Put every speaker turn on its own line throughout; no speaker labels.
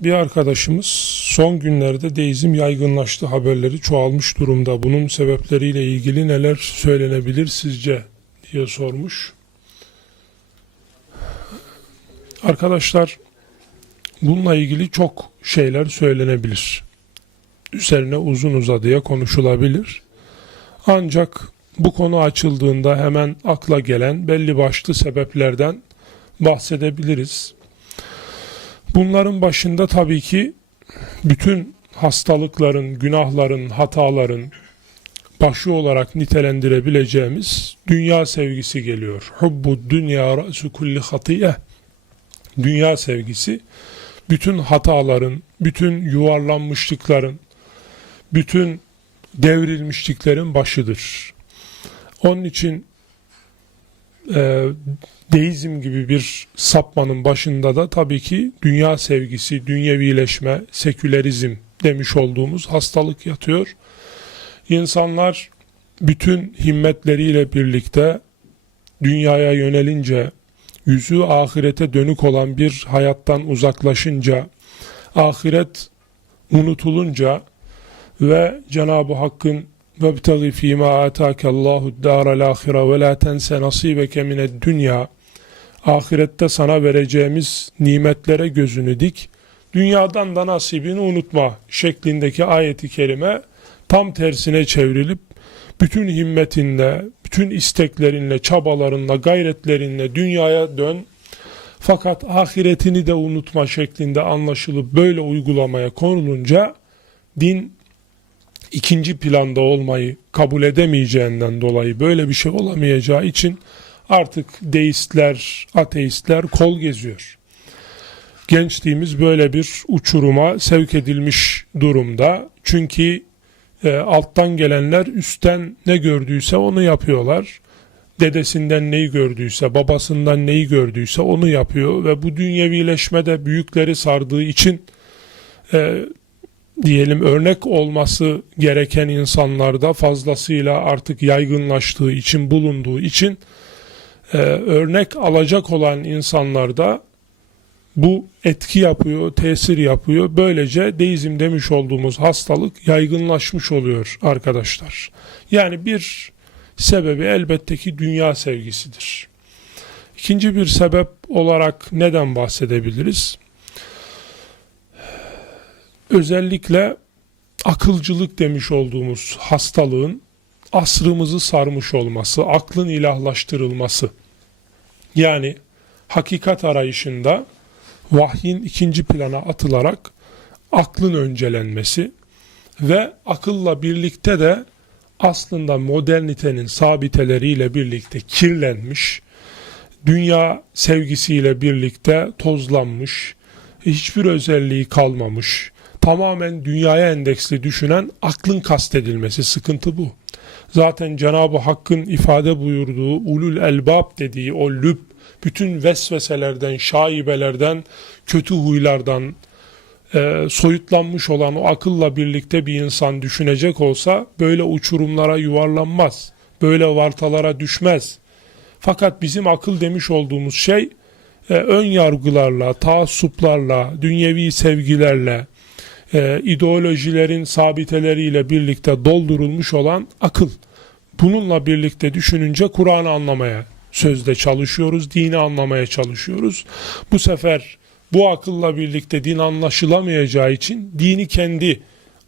bir arkadaşımız son günlerde deizm yaygınlaştı haberleri çoğalmış durumda. Bunun sebepleriyle ilgili neler söylenebilir sizce diye sormuş. Arkadaşlar bununla ilgili çok şeyler söylenebilir. Üzerine uzun uzadıya konuşulabilir. Ancak bu konu açıldığında hemen akla gelen belli başlı sebeplerden bahsedebiliriz. Bunların başında tabii ki bütün hastalıkların, günahların, hataların başı olarak nitelendirebileceğimiz dünya sevgisi geliyor. Hubbu dünya ra'su kulli hatiye. Dünya sevgisi bütün hataların, bütün yuvarlanmışlıkların, bütün devrilmişliklerin başıdır. Onun için e, deizm gibi bir sapmanın başında da tabii ki dünya sevgisi, dünyevileşme, sekülerizm demiş olduğumuz hastalık yatıyor. İnsanlar bütün himmetleriyle birlikte dünyaya yönelince, yüzü ahirete dönük olan bir hayattan uzaklaşınca, ahiret unutulunca ve Cenab-ı Hakk'ın وَابْتَغِ ف۪ي مَا آتَاكَ اللّٰهُ الدَّارَ الْآخِرَ وَلَا تَنْسَ نَصِيبَكَ مِنَ الدُّنْيَا Ahirette sana vereceğimiz nimetlere gözünü dik, dünyadan da nasibini unutma şeklindeki ayeti kerime tam tersine çevrilip bütün himmetinle, bütün isteklerinle, çabalarınla, gayretlerinle dünyaya dön. Fakat ahiretini de unutma şeklinde anlaşılıp böyle uygulamaya konulunca din ikinci planda olmayı kabul edemeyeceğinden dolayı böyle bir şey olamayacağı için artık deistler, ateistler kol geziyor. Gençliğimiz böyle bir uçuruma sevk edilmiş durumda. Çünkü e, alttan gelenler üstten ne gördüyse onu yapıyorlar. Dedesinden neyi gördüyse, babasından neyi gördüyse onu yapıyor ve bu dünyevileşmede büyükleri sardığı için e, diyelim örnek olması gereken insanlarda fazlasıyla artık yaygınlaştığı için bulunduğu için e, örnek alacak olan insanlarda bu etki yapıyor, tesir yapıyor. Böylece deizm demiş olduğumuz hastalık yaygınlaşmış oluyor arkadaşlar. Yani bir sebebi elbette ki dünya sevgisidir. İkinci bir sebep olarak neden bahsedebiliriz? Özellikle akılcılık demiş olduğumuz hastalığın asrımızı sarmış olması, aklın ilahlaştırılması. Yani hakikat arayışında vahyin ikinci plana atılarak aklın öncelenmesi ve akılla birlikte de aslında modernitenin sabiteleriyle birlikte kirlenmiş, dünya sevgisiyle birlikte tozlanmış, hiçbir özelliği kalmamış, tamamen dünyaya endeksli düşünen aklın kastedilmesi sıkıntı bu. Zaten Cenab-ı Hakk'ın ifade buyurduğu ulul elbab dediği o lüb bütün vesveselerden, şaibelerden, kötü huylardan e, soyutlanmış olan o akılla birlikte bir insan düşünecek olsa böyle uçurumlara yuvarlanmaz. Böyle vartalara düşmez. Fakat bizim akıl demiş olduğumuz şey e, ön yargılarla, taassuplarla, dünyevi sevgilerle, e, ideolojilerin sabiteleriyle birlikte doldurulmuş olan akıl. Bununla birlikte düşününce Kur'an'ı anlamaya sözde çalışıyoruz, dini anlamaya çalışıyoruz. Bu sefer bu akılla birlikte din anlaşılamayacağı için dini kendi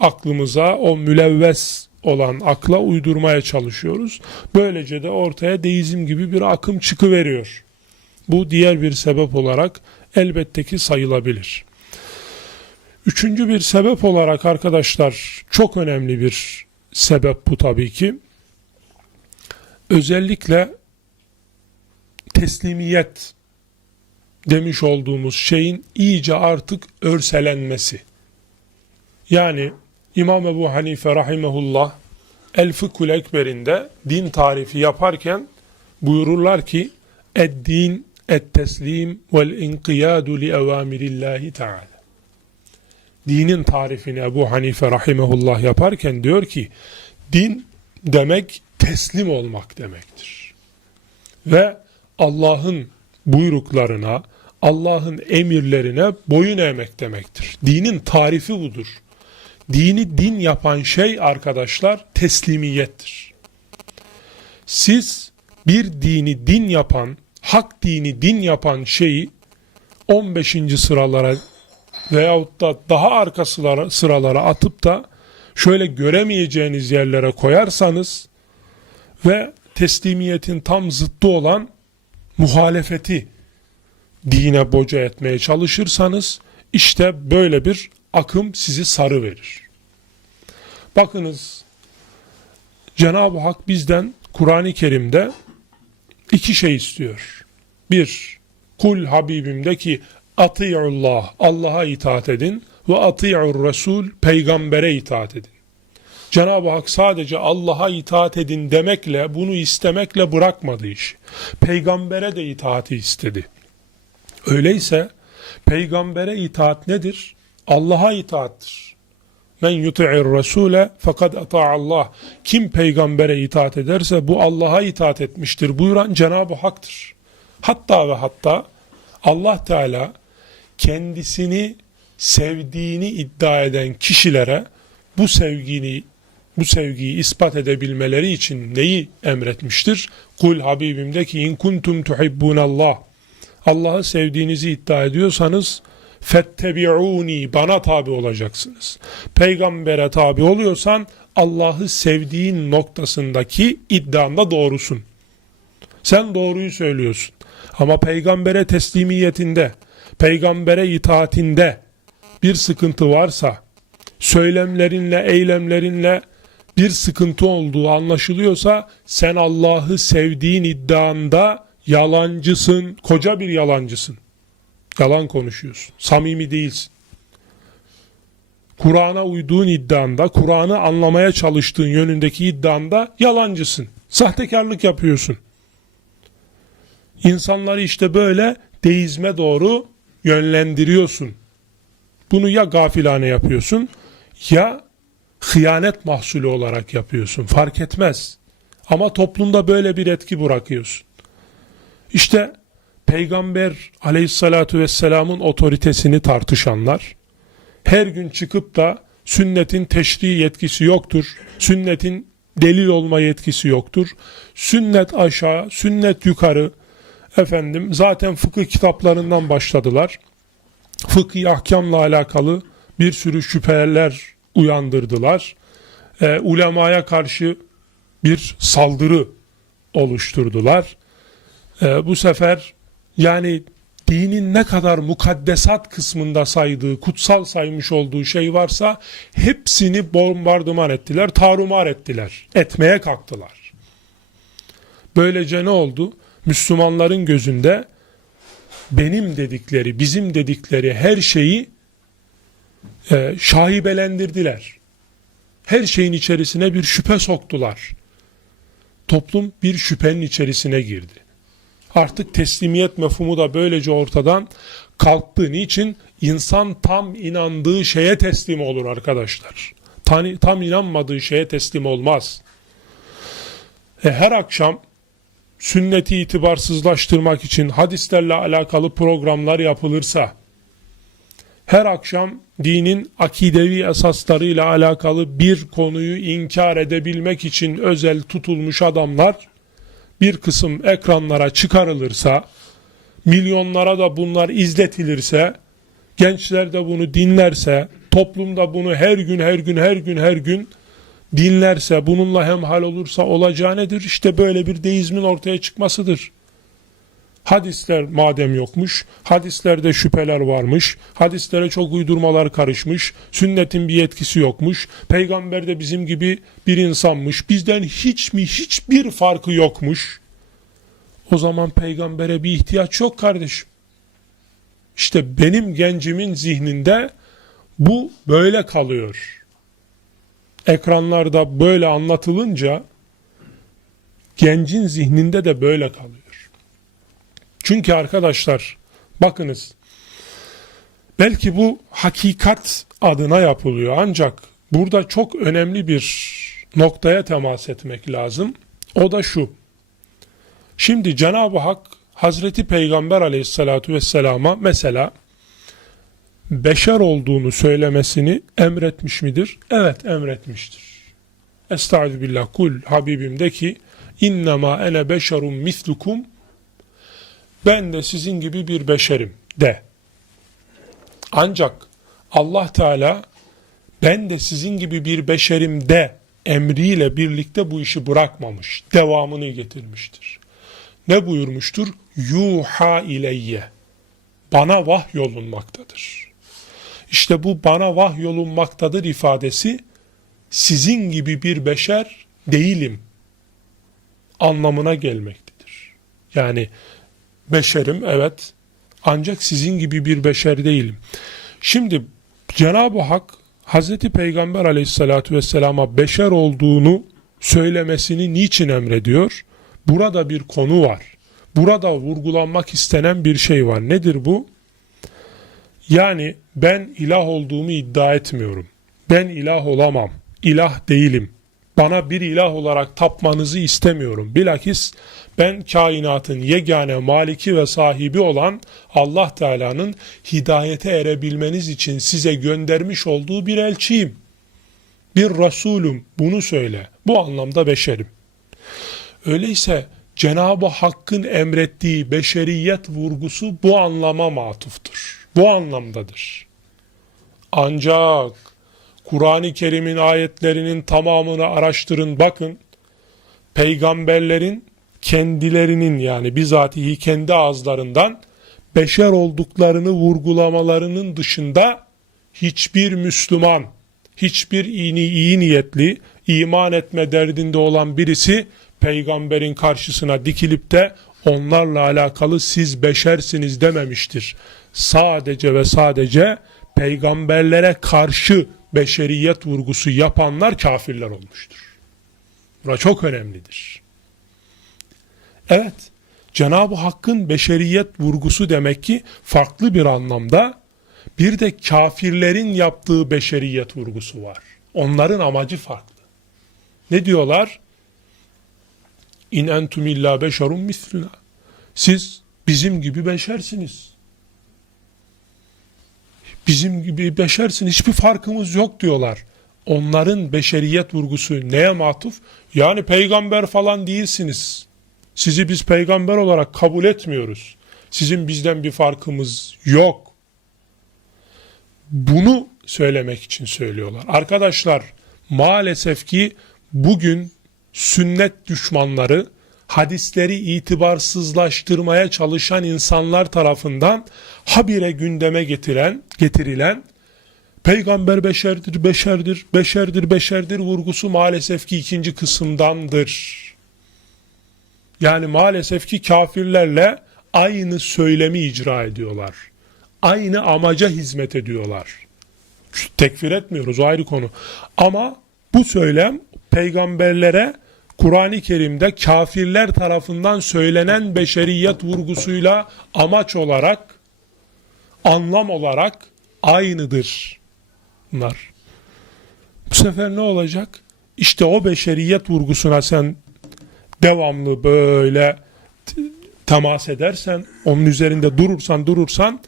aklımıza o mülevves olan akla uydurmaya çalışıyoruz. Böylece de ortaya deizm gibi bir akım çıkıveriyor. Bu diğer bir sebep olarak elbette ki sayılabilir. Üçüncü bir sebep olarak arkadaşlar çok önemli bir sebep bu tabii ki. Özellikle teslimiyet demiş olduğumuz şeyin iyice artık örselenmesi. Yani İmam Ebu Hanife rahimehullah El Fıkhul Ekber'inde din tarifi yaparken buyururlar ki Ed-din et-teslim vel inqiyadu li evamirillahi teala dinin tarifini Ebu Hanife rahimehullah yaparken diyor ki din demek teslim olmak demektir. Ve Allah'ın buyruklarına, Allah'ın emirlerine boyun eğmek demektir. Dinin tarifi budur. Dini din yapan şey arkadaşlar teslimiyettir. Siz bir dini din yapan, hak dini din yapan şeyi 15. sıralara veyahut da daha arka sıralara, sıralara atıp da şöyle göremeyeceğiniz yerlere koyarsanız ve teslimiyetin tam zıttı olan muhalefeti dine boca etmeye çalışırsanız işte böyle bir akım sizi sarı verir. Bakınız Cenab-ı Hak bizden Kur'an-ı Kerim'de iki şey istiyor. Bir, kul Habibimde ki atiyullah Allah'a itaat edin ve atiyur Resul peygambere itaat edin. Cenab-ı Hak sadece Allah'a itaat edin demekle bunu istemekle bırakmadı iş. Peygambere de itaati istedi. Öyleyse peygambere itaat nedir? Allah'a itaattir. Men yuti'ir rasule fakat Allah. Kim peygambere itaat ederse bu Allah'a itaat etmiştir buyuran Cenab-ı Hak'tır. Hatta ve hatta Allah Teala kendisini sevdiğini iddia eden kişilere bu sevgini bu sevgiyi ispat edebilmeleri için neyi emretmiştir? Kul Habibimde ki in kuntum tuhibbunallah Allah'ı sevdiğinizi iddia ediyorsanız fettebi'uni bana tabi olacaksınız. Peygambere tabi oluyorsan Allah'ı sevdiğin noktasındaki iddianda doğrusun. Sen doğruyu söylüyorsun. Ama peygambere teslimiyetinde, peygambere itaatinde bir sıkıntı varsa, söylemlerinle, eylemlerinle bir sıkıntı olduğu anlaşılıyorsa sen Allah'ı sevdiğin iddianda yalancısın, koca bir yalancısın. Yalan konuşuyorsun, samimi değilsin. Kur'an'a uyduğun iddianda, Kur'an'ı anlamaya çalıştığın yönündeki iddianda yalancısın. Sahtekarlık yapıyorsun. İnsanları işte böyle deizme doğru yönlendiriyorsun. Bunu ya gafilane yapıyorsun ya hıyanet mahsulü olarak yapıyorsun. Fark etmez. Ama toplumda böyle bir etki bırakıyorsun. İşte Peygamber aleyhissalatu vesselamın otoritesini tartışanlar her gün çıkıp da sünnetin teşri yetkisi yoktur. Sünnetin delil olma yetkisi yoktur. Sünnet aşağı, sünnet yukarı. Efendim zaten fıkıh kitaplarından başladılar. Fıkıh ahkamla alakalı bir sürü şüpheler uyandırdılar. E, ulemaya karşı bir saldırı oluşturdular. E, bu sefer yani dinin ne kadar mukaddesat kısmında saydığı, kutsal saymış olduğu şey varsa hepsini bombardıman ettiler, tarumar ettiler, etmeye kalktılar. Böylece ne oldu? Müslümanların gözünde benim dedikleri, bizim dedikleri her şeyi e, şaibelendirdiler. Her şeyin içerisine bir şüphe soktular. Toplum bir şüphenin içerisine girdi. Artık teslimiyet mefhumu da böylece ortadan kalktığı için insan tam inandığı şeye teslim olur arkadaşlar. Tam, tam inanmadığı şeye teslim olmaz. E, her akşam sünneti itibarsızlaştırmak için hadislerle alakalı programlar yapılırsa, her akşam dinin akidevi esaslarıyla alakalı bir konuyu inkar edebilmek için özel tutulmuş adamlar, bir kısım ekranlara çıkarılırsa, milyonlara da bunlar izletilirse, gençler de bunu dinlerse, toplumda bunu her gün her gün her gün her gün dinlerse, bununla hemhal olursa olacağı nedir? İşte böyle bir deizmin ortaya çıkmasıdır. Hadisler madem yokmuş, hadislerde şüpheler varmış, hadislere çok uydurmalar karışmış, sünnetin bir yetkisi yokmuş, peygamber de bizim gibi bir insanmış, bizden hiç mi hiçbir farkı yokmuş. O zaman peygambere bir ihtiyaç yok kardeşim. İşte benim gencimin zihninde bu böyle kalıyor. Ekranlarda böyle anlatılınca gencin zihninde de böyle kalıyor. Çünkü arkadaşlar bakınız belki bu hakikat adına yapılıyor ancak burada çok önemli bir noktaya temas etmek lazım. O da şu. Şimdi Cenab-ı Hak Hazreti Peygamber aleyhissalatu vesselama mesela beşer olduğunu söylemesini emretmiş midir? Evet emretmiştir. Estağfirullah kul Habibim de ki innema ene beşerun mislukum ben de sizin gibi bir beşerim de. Ancak Allah Teala ben de sizin gibi bir beşerim de emriyle birlikte bu işi bırakmamış. Devamını getirmiştir. Ne buyurmuştur? Yuha ileyye. Bana vahyolunmaktadır. İşte bu bana vahyolunmaktadır ifadesi sizin gibi bir beşer değilim anlamına gelmektedir. Yani beşerim evet ancak sizin gibi bir beşer değilim. Şimdi Cenab-ı Hak Hazreti Peygamber aleyhissalatü vesselama beşer olduğunu söylemesini niçin emrediyor? Burada bir konu var. Burada vurgulanmak istenen bir şey var. Nedir bu? Yani ben ilah olduğumu iddia etmiyorum. Ben ilah olamam. İlah değilim. Bana bir ilah olarak tapmanızı istemiyorum. Bilakis ben kainatın yegane maliki ve sahibi olan Allah Teala'nın hidayete erebilmeniz için size göndermiş olduğu bir elçiyim. Bir Resulüm bunu söyle. Bu anlamda beşerim. Öyleyse Cenab-ı Hakk'ın emrettiği beşeriyet vurgusu bu anlama matuftur. Bu anlamdadır. Ancak Kur'an-ı Kerim'in ayetlerinin tamamını araştırın bakın. Peygamberlerin kendilerinin yani bizatihi kendi ağızlarından beşer olduklarını vurgulamalarının dışında hiçbir Müslüman, hiçbir iyi, iyi niyetli, iman etme derdinde olan birisi peygamberin karşısına dikilip de onlarla alakalı siz beşersiniz dememiştir. Sadece ve sadece peygamberlere karşı beşeriyet vurgusu yapanlar kafirler olmuştur. Bura çok önemlidir. Evet, Cenab-ı Hakk'ın beşeriyet vurgusu demek ki farklı bir anlamda bir de kafirlerin yaptığı beşeriyet vurgusu var. Onların amacı farklı. Ne diyorlar? İn entum illa beşerun misluna. Siz bizim gibi beşersiniz. Bizim gibi beşersin hiçbir farkımız yok diyorlar. Onların beşeriyet vurgusu neye matuf? Yani peygamber falan değilsiniz. Sizi biz peygamber olarak kabul etmiyoruz. Sizin bizden bir farkımız yok. Bunu söylemek için söylüyorlar. Arkadaşlar maalesef ki bugün sünnet düşmanları hadisleri itibarsızlaştırmaya çalışan insanlar tarafından habire gündeme getiren, getirilen peygamber beşerdir, beşerdir, beşerdir, beşerdir vurgusu maalesef ki ikinci kısımdandır. Yani maalesef ki kafirlerle aynı söylemi icra ediyorlar. Aynı amaca hizmet ediyorlar. Tekfir etmiyoruz ayrı konu. Ama bu söylem peygamberlere Kur'an-ı Kerim'de kafirler tarafından söylenen beşeriyet vurgusuyla amaç olarak, anlam olarak aynıdır bunlar. Bu sefer ne olacak? İşte o beşeriyet vurgusuna sen devamlı böyle temas edersen, onun üzerinde durursan durursan,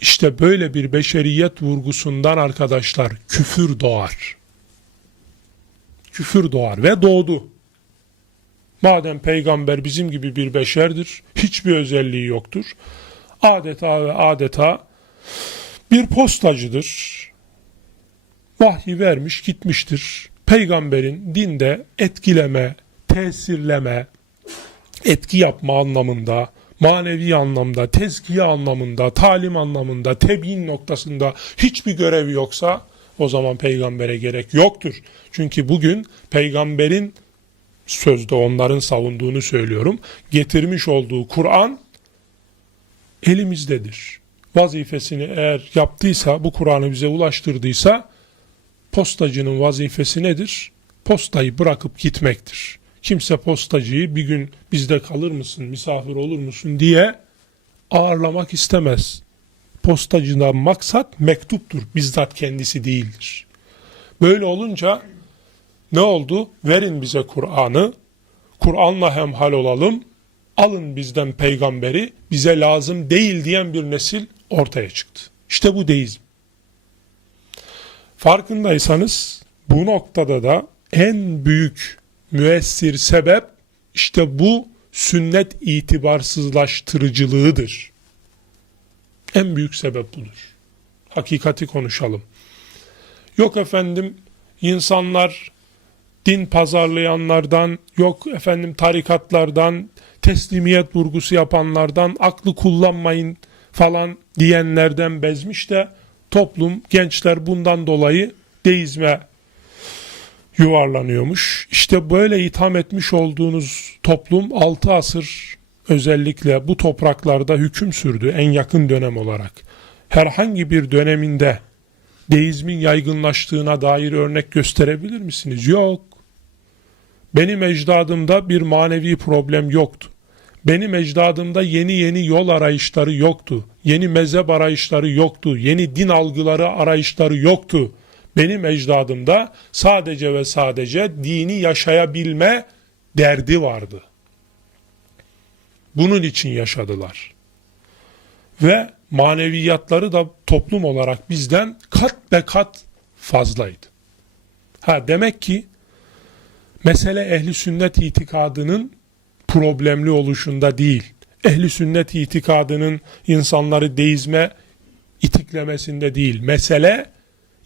işte böyle bir beşeriyet vurgusundan arkadaşlar küfür doğar küfür doğar ve doğdu. Madem peygamber bizim gibi bir beşerdir, hiçbir özelliği yoktur. Adeta ve adeta bir postacıdır. Vahyi vermiş gitmiştir. Peygamberin dinde etkileme, tesirleme, etki yapma anlamında, manevi anlamda, tezkiye anlamında, talim anlamında, tebiin noktasında hiçbir görevi yoksa o zaman peygambere gerek yoktur. Çünkü bugün peygamberin sözde onların savunduğunu söylüyorum. Getirmiş olduğu Kur'an elimizdedir. Vazifesini eğer yaptıysa, bu Kur'an'ı bize ulaştırdıysa postacının vazifesi nedir? Postayı bırakıp gitmektir. Kimse postacıyı bir gün bizde kalır mısın, misafir olur musun diye ağırlamak istemez postacıdan maksat mektuptur. Bizzat kendisi değildir. Böyle olunca ne oldu? Verin bize Kur'an'ı. Kur'an'la hemhal olalım. Alın bizden peygamberi bize lazım değil diyen bir nesil ortaya çıktı. İşte bu deizm. Farkındaysanız bu noktada da en büyük müessir sebep işte bu sünnet itibarsızlaştırıcılığıdır. En büyük sebep budur. Hakikati konuşalım. Yok efendim insanlar din pazarlayanlardan, yok efendim tarikatlardan, teslimiyet vurgusu yapanlardan, aklı kullanmayın falan diyenlerden bezmiş de toplum, gençler bundan dolayı deizme yuvarlanıyormuş. İşte böyle itham etmiş olduğunuz toplum 6 asır özellikle bu topraklarda hüküm sürdü en yakın dönem olarak. Herhangi bir döneminde deizmin yaygınlaştığına dair örnek gösterebilir misiniz? Yok. Benim ecdadımda bir manevi problem yoktu. Benim ecdadımda yeni yeni yol arayışları yoktu. Yeni mezhep arayışları yoktu. Yeni din algıları arayışları yoktu. Benim ecdadımda sadece ve sadece dini yaşayabilme derdi vardı. Bunun için yaşadılar. Ve maneviyatları da toplum olarak bizden kat be kat fazlaydı. Ha demek ki mesele ehli sünnet itikadının problemli oluşunda değil. Ehli sünnet itikadının insanları deizme itiklemesinde değil. Mesele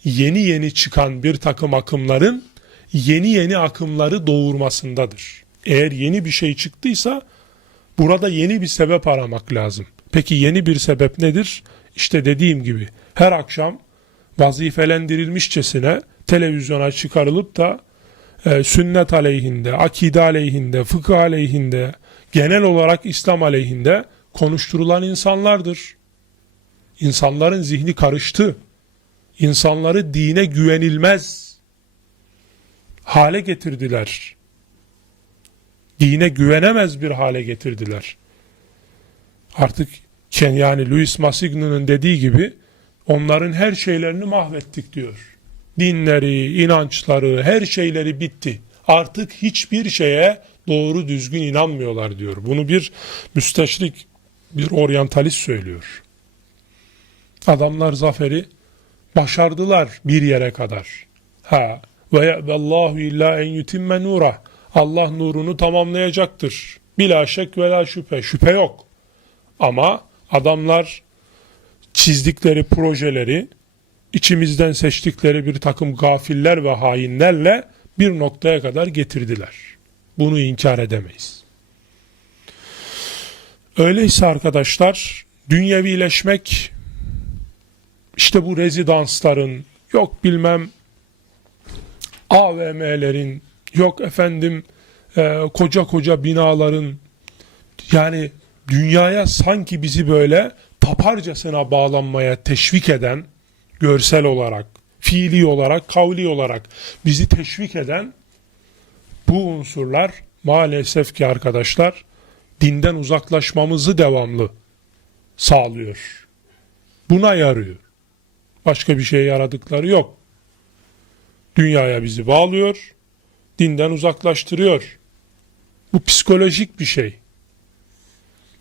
yeni yeni çıkan bir takım akımların yeni yeni akımları doğurmasındadır. Eğer yeni bir şey çıktıysa burada yeni bir sebep aramak lazım. Peki yeni bir sebep nedir? İşte dediğim gibi her akşam vazifelendirilmişçesine televizyona çıkarılıp da e, sünnet aleyhinde, akide aleyhinde, fıkıh aleyhinde, genel olarak İslam aleyhinde konuşturulan insanlardır. İnsanların zihni karıştı. İnsanları dine güvenilmez hale getirdiler. Dine güvenemez bir hale getirdiler. Artık yani Louis Massignon'un dediği gibi onların her şeylerini mahvettik diyor. Dinleri, inançları, her şeyleri bitti. Artık hiçbir şeye doğru düzgün inanmıyorlar diyor. Bunu bir müsteşrik, bir oryantalist söylüyor. Adamlar zaferi başardılar bir yere kadar. Ha ve Allahu illa en yutimme nura. Allah nurunu tamamlayacaktır. Bila şek ve la şüphe. Şüphe yok. Ama adamlar çizdikleri projeleri içimizden seçtikleri bir takım gafiller ve hainlerle bir noktaya kadar getirdiler. Bunu inkar edemeyiz. Öyleyse arkadaşlar dünyevileşmek işte bu rezidansların yok bilmem AVM'lerin yok efendim e, koca koca binaların yani dünyaya sanki bizi böyle taparcasına bağlanmaya teşvik eden görsel olarak, fiili olarak, kavli olarak bizi teşvik eden bu unsurlar maalesef ki arkadaşlar dinden uzaklaşmamızı devamlı sağlıyor. Buna yarıyor. Başka bir şeye yaradıkları yok. Dünyaya bizi bağlıyor, dinden uzaklaştırıyor. Bu psikolojik bir şey.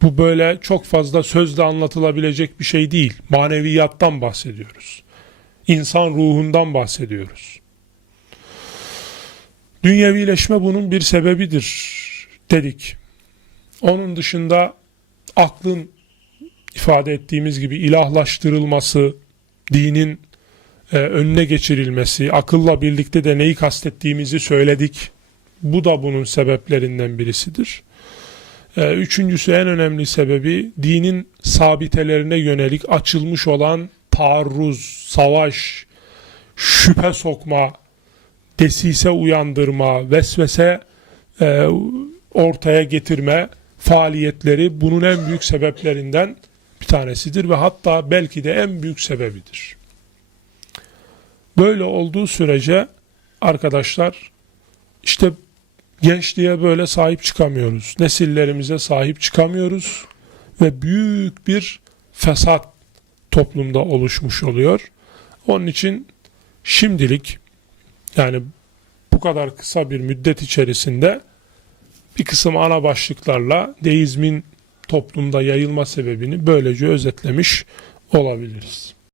Bu böyle çok fazla sözle anlatılabilecek bir şey değil. Maneviyattan bahsediyoruz. İnsan ruhundan bahsediyoruz. Dünyevileşme bunun bir sebebidir dedik. Onun dışında aklın ifade ettiğimiz gibi ilahlaştırılması, dinin e, önüne geçirilmesi, akılla birlikte de neyi kastettiğimizi söyledik. Bu da bunun sebeplerinden birisidir. E, üçüncüsü en önemli sebebi dinin sabitelerine yönelik açılmış olan taarruz, savaş, şüphe sokma, desise uyandırma, vesvese e, ortaya getirme faaliyetleri bunun en büyük sebeplerinden bir tanesidir ve hatta belki de en büyük sebebidir. Böyle olduğu sürece arkadaşlar işte gençliğe böyle sahip çıkamıyoruz. Nesillerimize sahip çıkamıyoruz ve büyük bir fesat toplumda oluşmuş oluyor. Onun için şimdilik yani bu kadar kısa bir müddet içerisinde bir kısım ana başlıklarla deizmin toplumda yayılma sebebini böylece özetlemiş olabiliriz.